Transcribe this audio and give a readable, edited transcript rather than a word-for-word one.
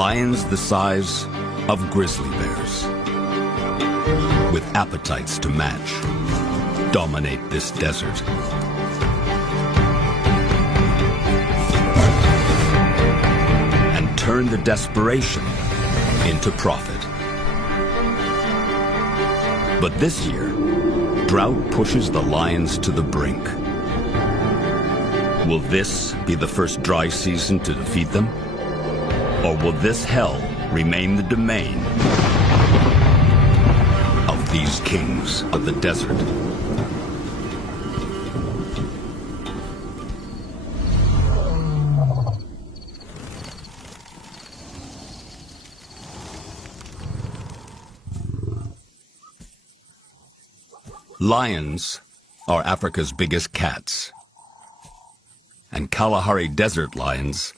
Lions the size of grizzly bears, with appetites to match, dominate this desert. And turn the desperation into profit. But this year, drought pushes the lions to the brink. Will this be the first dry season to defeat them? Or will this hell remain the domain of these kings of the desert? Lions are Africa's biggest cats, and Kalahari desert lions